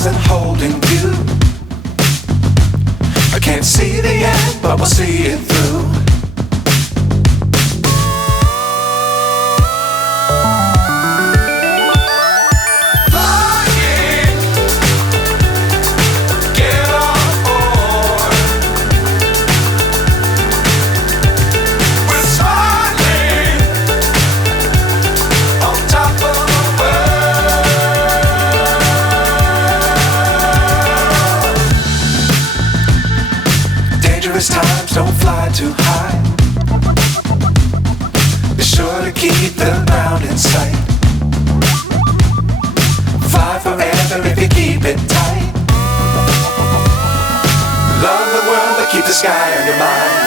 stars and holding you. I can't see the end, but we'll see it through. Times don't fly too high. Be sure to keep the ground in sight. Fly forever if you keep it tight. Love the world but keep the sky on your mind.